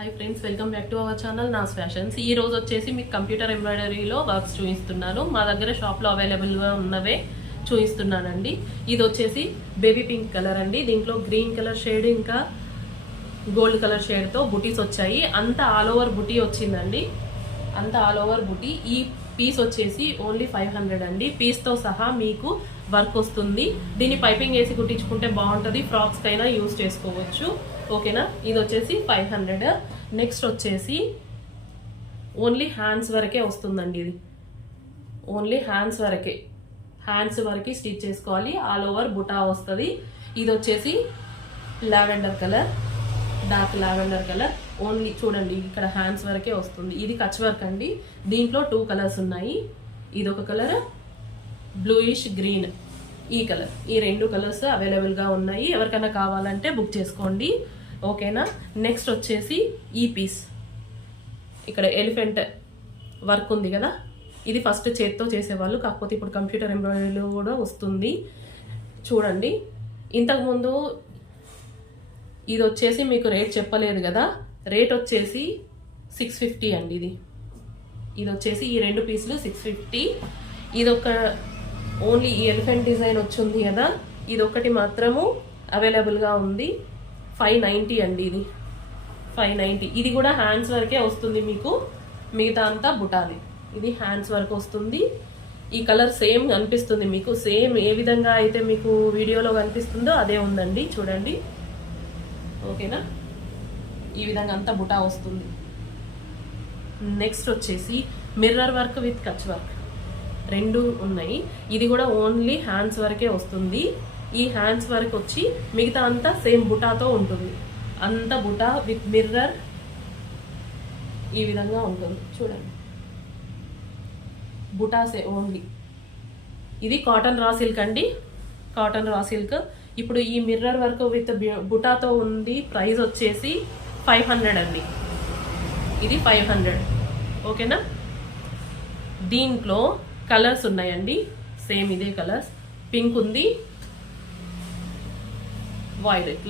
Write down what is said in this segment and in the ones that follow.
Hi friends, welcome back to our channel నాస్ fashions. ఈ రోజు వచ్చేసి మీకు కంప్యూటర్ ఎంబ్రాయిడరీలో వర్క్స్ చూపిస్తున్నాను. మా దగ్గర షాప్లో అవైలబుల్గా ఉన్నవే చూపిస్తున్నానండి. ఇది వచ్చేసి బేబీ పింక్ కలర్ అండి. దీంట్లో గ్రీన్ కలర్ షేడ్ ఇంకా గోల్డ్ కలర్ షేడ్తో బుటీస్ వచ్చాయి. అంతా ఆల్ ఓవర్ బుటీ వచ్చిందండి. అంతా ఆల్ ఓవర్ బుటీ. ఈ పీస్ వచ్చేసి ఓన్లీ 500 అండి. పీస్తో సహా మీకు వర్క్ వస్తుంది. దీన్ని పైపింగ్ వేసి కుట్టించుకుంటే బాగుంటుంది. ఫ్రాక్స్ కైనా యూజ్ చేసుకోవచ్చు. ఓకేనా, ఇది వచ్చేసి 500. నెక్స్ట్ వచ్చేసి ఓన్లీ హ్యాండ్స్ వరకే వస్తుందండి. ఇది ఓన్లీ హ్యాండ్స్ వరకే స్టిచ్ చేసుకోవాలి. ఆల్ ఓవర్ బుటా వస్తుంది. ఇది వచ్చేసి lavender colour, dark lavender colour. Only చూడండి, ఇక్కడ హ్యాండ్స్ వరకే వస్తుంది. ఇది కచ్ వర్క్ అండి. దీంట్లో 2 కలర్స్ ఉన్నాయి. ఇది ఒక కలర్, బ్లూయిష్ గ్రీన్. ఈ కలర్, ఈ 2 కలర్స్ అవైలబుల్గా ఉన్నాయి. ఎవరికైనా కావాలంటే బుక్ చేసుకోండి. ఓకేనా. నెక్స్ట్ వచ్చేసి ఈ పీస్, ఇక్కడ ఎలిఫెంట్ వర్క్ ఉంది కదా, ఇది ఫస్ట్ చేత్తో చేసేవాళ్ళు, కాకపోతే ఇప్పుడు కంప్యూటర్ ఎంబ్రాయిడరీలో కూడా వస్తుంది. చూడండి, ఇంతకుముందు ఇది వచ్చేసి మీకు రేట్ చెప్పలేదు కదా, రేట్ వచ్చేసి 650 అండి. ఇది వచ్చేసి ఈ 2 పీసులు 650. ఇది ఒక ఓన్లీ ఈ ఎలిఫెంట్ డిజైన్ వచ్చింది కదా, ఇది ఒకటి మాత్రము అవైలబుల్గా ఉంది. 590 అండి. ఇది 590. ఇది కూడా హ్యాండ్స్ వరకే వస్తుంది మీకు, మిగతా అంతా బుటాలి. ఇది హ్యాండ్స్ వరకు వస్తుంది. ఈ కలర్ సేమ్ కనిపిస్తుంది మీకు, సేమ్ ఏ విధంగా అయితే మీకు వీడియోలో కనిపిస్తుందో అదే ఉందండి. చూడండి, ఓకేనా. ఈ విధంగా అంతా బుటా వస్తుంది. నెక్స్ట్ వచ్చేసి mirror work with Kutch work 2 ఉన్నాయి. ఇది కూడా ఓన్లీ హ్యాండ్స్ వరకే వస్తుంది. ఈ హ్యాండ్స్ వరకు వచ్చి మిగతా అంతా సేమ్ బుటాతో ఉంటుంది. అంతా బుటా విత్ మిర్రర్ ఈ విధంగా ఉంటుంది. చూడండి, బుటాసే ఓన్లీ. ఇది కాటన్ రా సిల్క్ అండి, కాటన్ రా సిల్క్. ఇప్పుడు ఈ మిర్రర్ వర్క్ విత్ బుటాతో ఉంది. ప్రైస్ వచ్చేసి 500 అండి. ఇది 500. ఓకేనా. దీంట్లో కలర్స్ ఉన్నాయండి, సేమ్ ఇదే కలర్స్. పింక్ ఉంది, వైలెట్,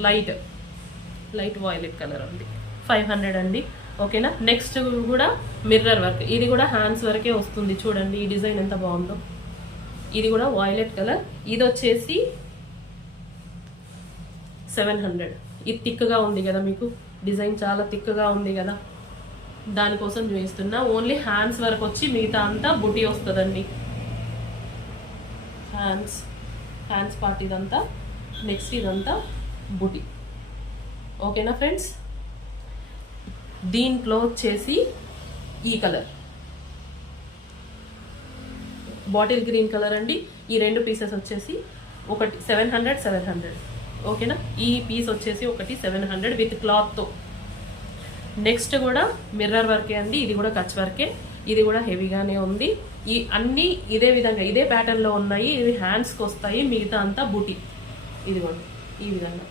లైట్ వైలెట్ కలర్ ఉంది. 500 అండి. ఓకేనా. నెక్స్ట్ కూడా మిర్రర్ వర్క్, ఇది కూడా హ్యాండ్స్ వరకే వస్తుంది. చూడండి, ఈ డిజైన్ ఎంత బాగుందో. ఇది కూడా వైలెట్ కలర్. ఇది వచ్చేసి 700. ఇది థిక్గా ఉంది కదా, మీకు డిజైన్ చాలా థిక్గా ఉంది కదా, దానికోసం చూపిస్తున్నా. ఓన్లీ హ్యాండ్స్ వరకు వచ్చి మిగతా అంతా బుటీ వస్తుందండి. హ్యాండ్స్ పార్ట్ ఇదంతా. నెక్స్ట్ ఇదంతా బుటీ. ఓకేనా ఫ్రెండ్స్. దీంట్లో వచ్చేసి ఈ కలర్ బాటిల్ గ్రీన్ కలర్ అండి. ఈ 2 పీసెస్ వచ్చేసి ఒకటి 700. ఓకేనా. ఈ పీస్ వచ్చేసి ఒకటి 700 విత్ క్లాత్తో. నెక్స్ట్ కూడా మిర్రర్ వర్కే అండి. ఇది కూడా కచ్ వర్కే. ఇది కూడా హెవీగానే ఉంది. ఈ అన్నీ ఇదే విధంగా ఇదే ప్యాటర్న్లో ఉన్నాయి. ఇవి హ్యాండ్స్కి వస్తాయి, మిగతా అంతా బూటీ. ఇది కూడా ఈ విధంగా.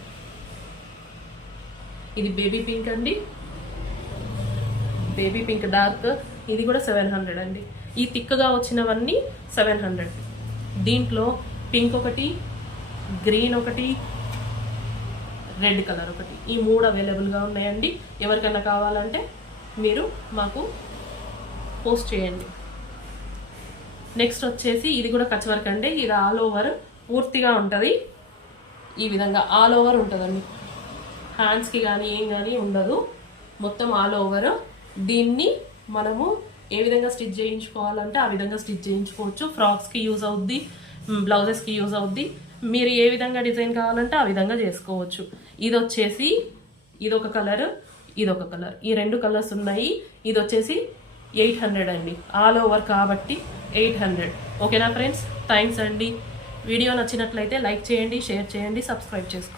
ఇది బేబీ పింక్ అండి, బేబీ పింక్ డార్క్. ఇది కూడా 700 అండి. ఈ థిక్గా వచ్చినవన్నీ 700. దీంట్లో పింక్ ఒకటి, గ్రీన్ ఒకటి, రెడ్ కలర్ ఒకటి, ఈ 3 అవైలబుల్గా ఉన్నాయండి. ఎవరికైనా కావాలంటే మీరు మాకు పోస్ట్ చేయండి. నెక్స్ట్ వచ్చేసి ఇది కూడా కచ్ వర్క్ అండి. ఇది ఆల్ ఓవర్ పూర్తిగా ఉంటుంది. ఈ విధంగా ఆల్ ఓవర్ ఉంటుందండి. హ్యాండ్స్కి కానీ ఏం కానీ ఉండదు, మొత్తం ఆల్ ఓవర్. దీన్ని మనము ఏ విధంగా స్టిచ్ చేయించుకోవాలంటే ఆ విధంగా స్టిచ్ చేయించుకోవచ్చు. ఫ్రాక్స్కి యూజ్ అవుద్ది, బ్లౌజెస్కి యూజ్ అవుద్ది. మీరు ఏ విధంగా డిజైన్ కావాలంటే ఆ విధంగా చేసుకోవచ్చు. ఇది వచ్చేసి ఇదొక కలర్, ఇదొక కలర్. ఈ 2 కలర్స్ ఉన్నాయి. ఇది వచ్చేసి 800 అండి. ఆల్ ఓవర్ కాబట్టి 800. ఓకేనా ఫ్రెండ్స్, థ్యాంక్స్ అండి. వీడియో నచ్చినట్లయితే లైక్ చేయండి, షేర్ చేయండి, సబ్స్క్రైబ్ చేసుకోండి.